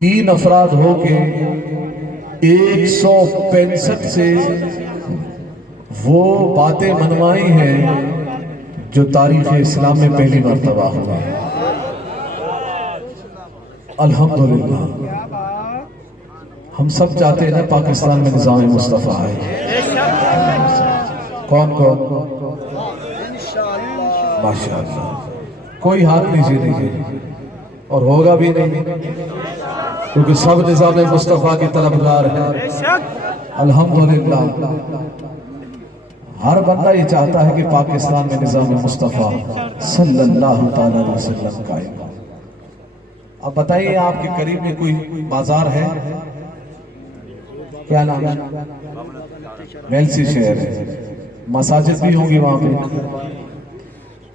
तीन अफराद हो के 165 से वो बातें मनवाई हैं जो तारीख इस्लाम में पहली मर्तबा हुआ। अल्हम्दुलिल्लाह। हम सब चाहते हैं ना पाकिस्तान में निज़ाम मुस्तफ़ा आए। कौन कौन? माशाअल्लाह। कोई हाथ नीचे नहीं और होगा भी नहीं, क्योंकि सब निज़ाम मुस्तफ़ा के तलबगार हैं। अल्हम्दुलिल्लाह। हर बंदा ये चाहता है कि पाकिस्तान में निज़ाम मुस्तफ़ा सल्लल्लाहु तआला अलैहि वसल्लम कायम हो। अब बताइए, आपके करीब में कोई बाजार है? क्या नाम है? वेल्सी शहर है। मसाजिद भी होंगी वहां पे,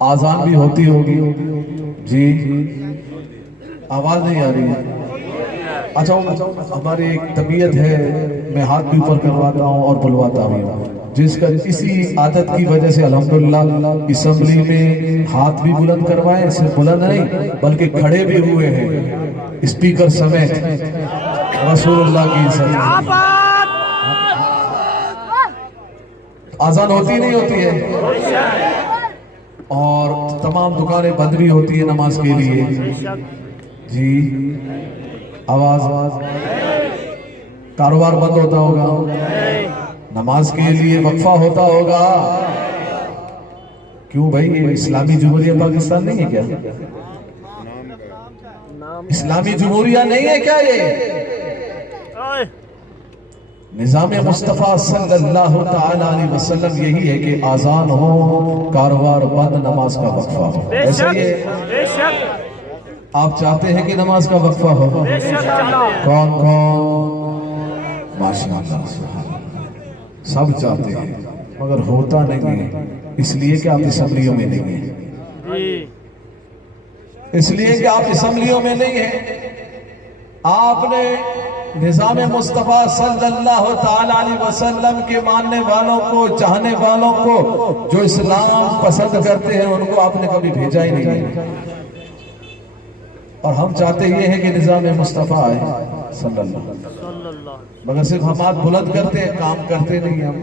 आजान भी होती होगी जी। आवाज नहीं आ रही है? अच्छा, हमारी एक तबीयत है, मैं हाथ भी ऊपर करवाता हूँ और बुलवाता भी हूँ, जिसका इसी आदत की वजह से अल्हम्दुलिल्लाह असेंबली में हाथ भी बुलंद करवाए, सिर्फ बुलंद नहीं बल्कि खड़े भी हुए हैं स्पीकर समेत। रसूलुल्लाह की इज्जत। आजान होती नहीं होती है, और तमाम दुकानें बंद भी होती है नमाज के लिए जी। आवाज कारोबार बंद होता होगा, नमाज के लिए वक्फा होता होगा। क्यों भाई, ये इस्लामी जमहूरिया पाकिस्तान नहीं है क्या? इस्लामी जमहूरिया नहीं है क्या ये? निज़ाम मुस्तफ़ा सल्लल्लाहु तआला अलैहि वसल्लम यही है कि आजान हो, कारोबार बंद, नमाज का वक्फा हो। ऐसा ही है। आप चाहते हैं कि नमाज का वक्फा हो? कौन कौन? माशाअल्लाह, सब चाहते हैं, मगर होता नहीं है। इसलिए कि आप असेंबलियों में नहीं है, इसलिए कि आप असेंबलियों में नहीं है। आपने निज़ाम मुस्तफ़ा सल्लल्लाहु तआला अलैहि वसल्लम के मानने वालों को, चाहने वालों को, जो इस्लाम पसंद करते हैं, उनको आपने कभी भेजा ही नहीं है। और हम चाहते ये हैं कि निज़ाम मुस्तफ़ा आए सल्लल्लाहु, मगर सिर्फ हम हाथ बुलंद करते हैं, काम करते नहीं हम।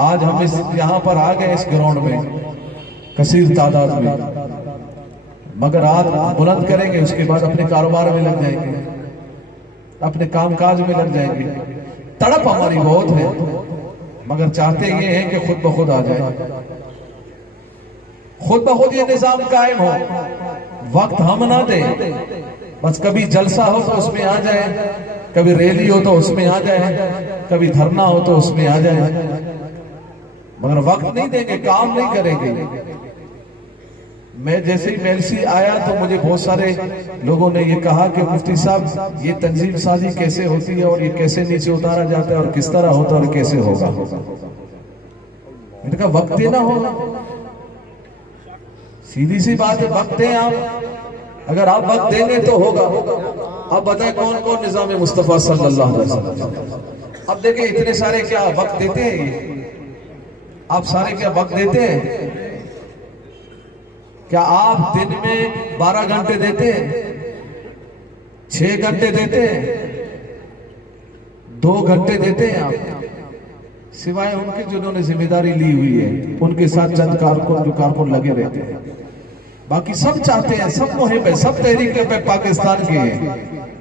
आज हम इस यहाँ पर आ गए इस ग्राउंड में कसीर तादाद में, मगर आज बुलंद करेंगे, उसके बाद अपने कारोबार में लग जाएंगे, अपने कामकाज में लग जाएंगे। तड़प हमारी बहुत है, मगर चाहते ये हैं कि खुद ब खुद आ जाए, खुद ब खुद ये निजाम कायम हो। वक्त हम ना दे, बस कभी जलसा हो तो उसमें आ जाए, कभी रैली हो तो उसमें आ जाए, कभी धरना हो तो उसमें आ जाए, मगर वक्त नहीं देंगे, काम नहीं करेंगे। मैं जैसे ही मेलसी आया तो मुझे बहुत सारे लोगों ने ये कहा कि मुफ्ती साहब, ये तंजीम साजी कैसे होती है और ये कैसे नीचे उतारा जाता है और किस तरह होता है और कैसे होगा? मैंने कहा वक्त देना होगा, सीधी सी बात है, वक्त दें आप। अगर आप वक्त देंगे तो होगा। अब बताएं कौन कौन निज़ाम मुस्तफ़ा सल्लल्लाहु अलैहि वसल्लम। अब देखें, इतने सारे क्या वक्त देते हैं? आप सारे क्या वक्त देते हैं? क्या आप दिन में 12 घंटे देते हैं? 6 घंटे देते हैं? 2 घंटे देते हैं आप? सिवाय उनके जिन्होंने जिम्मेदारी ली हुई है, उनके साथ चंद कारकुन जो कारकुन लगे रहते हैं, बाकी सब चाहते हैं, सब मुहिब है, सब तहरीक लब्बैक पाकिस्तान के हैं।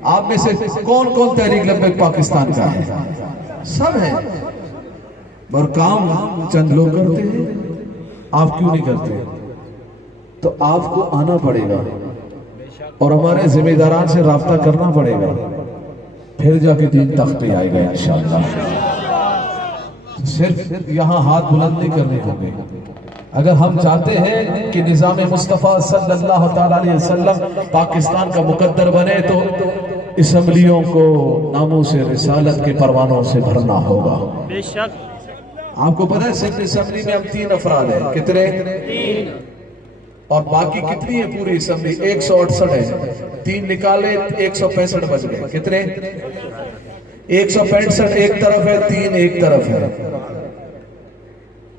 आप में से कौन कौन तहरीक लब्बैक पाकिस्तान का है? सब है, और काम चंद लोग करते हैं। आप क्यों नहीं करते? तो आपको आना पड़ेगा और हमारे जिम्मेदारान से राब्ता करना पड़ेगा, फिर जाके दिन तख्त पे आएगा इंशाअल्लाह। सिर्फ यहाँ हाथ बुलंद नहीं करने होंगे। अगर हम चाहते हैं कि निज़ाम मुस्तफ़ा सल्लल्लाहु तआला अलैहि वसल्लम पाकिस्तान का मुकद्दर बने, तो असेंबलियों को नामों से, रिसालत के परवानों से भरना होगा। बेशक आपको पता है, सिर्फ असेंबली में हम 3 अफराद हैं। कितने? 3। और बाकी कितनी है पूरी असेंबली? 168 है। 3 निकाले 165 बच गए। कितने? 165 एक तरफ है, 3 एक तरफ है।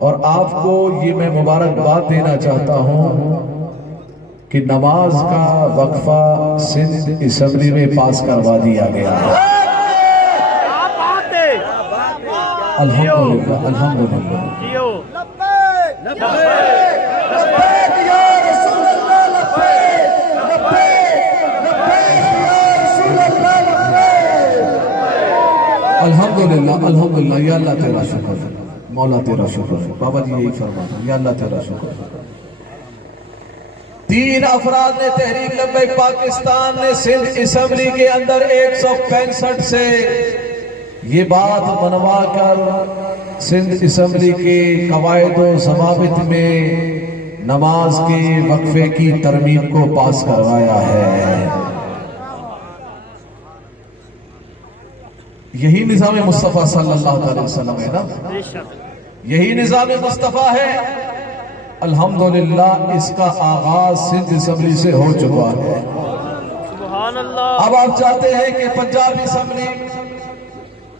और आपको ये मैं मुबारकबाद देना चाहता हूं कि नमाज का वक्फा सिंध असम्बली में पास करवा दिया गया है। अल्हम्दुलिल्लाह, अल्हम्दुलिल्लाह। अल्हम्दुलिल्लाह, अल्हम्दुलिल्लाह। या अल्लाह तेरा शुक्र है, मौला तेरा शुक्र है। बाबा जी यही फरमाते हैं, या अल्लाह तेरा शुक्र है। 3 अफराद ने तहरीक लब्बैक पाकिस्तान ने सिंध असम्बली के अंदर 165 से ये बात मनवा कर सिंध असम्बली के कवायद व ज़वाबित में नमाज के वक्फे की तरमीम को पास करवाया है। यही निज़ाम मुस्तफ़ा सल्लल्लाहु अलैहि वसल्लम है ना, यही निज़ाम मुस्तफ़ा है। अल्हम्दुलिल्लाह इसका आगाज सिंध असम्बली से हो चुका है। अब आप चाहते हैं कि पंजाब असम्बली,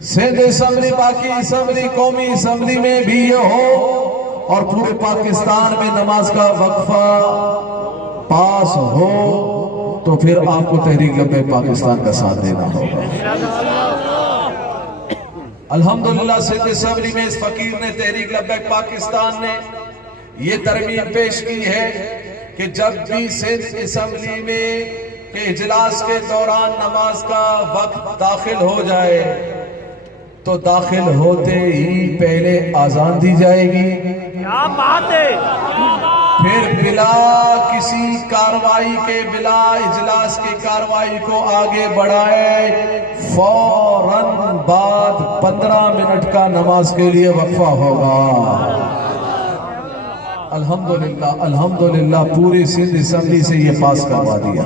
सिंध असम्बली, बाकी असम्बली, कौमी असम्बली में भी ये हो और पूरे पाकिस्तान में नमाज का वक्फा पास हो, तो फिर आपको तहरीक लब्बैक पाकिस्तान का साथ देना होगा। अल्हम्दुलिल्लाह सिंध असम्बली में इस फकीर ने, तहरीक लब्बैक पाकिस्तान ने ये तरमीम पेश की है कि जब भी सिंध असम्बली में के इजलास के दौरान नमाज का वक्त दाखिल हो जाए तो दाखिल होते ही पहले आजान दी जाएगी। क्या बात है। फिर बिला किसी कार्रवाई के, बिला इजलास की कार्रवाई को आगे बढ़ाए, फौरन बाद 15 मिनट का नमाज के लिए वक्फा होगा। अल्हम्दुलिल्लाह, अल्हम्दुलिल्लाह पूरी सिंध असम्बली से ये पास करवा दिया।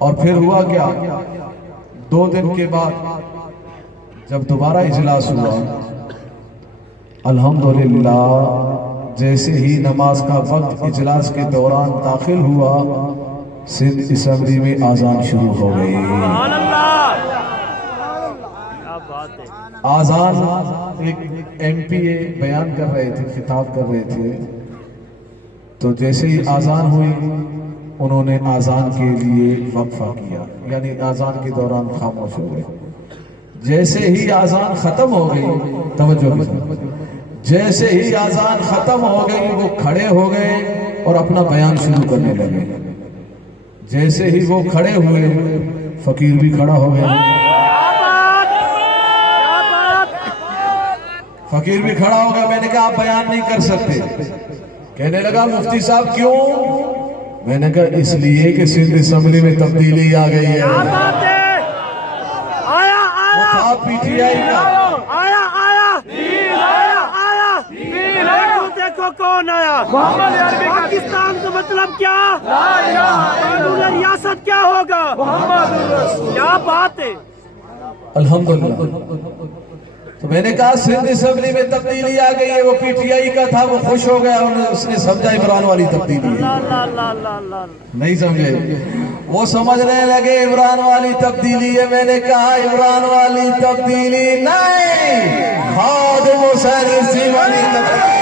और फिर हुआ क्या, 2 दिन के बाद जब दोबारा इजलास हुआ, अल्हम्दुलिल्लाह जैसे ही नमाज का वक्त इजलास के दौरान दाखिल हुआ, सिंध असम्बली में आजान शुरू हो गई। आजान एक एमपीए बयान कर रहे थे, खिताब कर रहे थे, तो जैसे ही आजान हुई उन्होंने आजान के लिए वक्फा किया, यानी आजान के दौरान खामोश हो गए। जैसे ही आजान खत्म हो गई, तवज्जो कीजिए, जैसे ही आजान खत्म हो गई वो खड़े हो गए और अपना बयान शुरू करने लगे। जैसे ही वो खड़े हुए, फकीर भी खड़ा हो गया, फकीर भी खड़ा हो गया। मैंने कहा आप बयान नहीं कर सकते। कहने लगा मुफ्ती साहब क्यों? मैंने कहा इसलिए कि सिंध असम्बली में तब्दीली आ गई है। आया पीटीआई का, आया देखो कौन आया। पाकिस्तान का मतलब क्या, रियासत क्या होगा, क्या बात है। अल्हम्दुलिल्लाह। तो मैंने कहा सिंध असम्बली में तब्दीली आ गई है। वो पीटीआई का था, वो खुश हो गया, उसने समझा इमरान वाली तब्दीली है। नहीं समझे, वो समझने लगे इमरान वाली तब्दीली है। मैंने कहा इमरान वाली तब्दीली नहीं, खादिम हुसैन रिजवी वाली तब्दीली।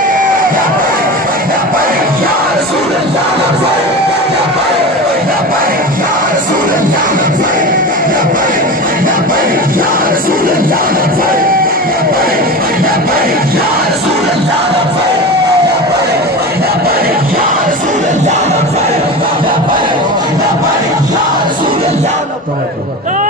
La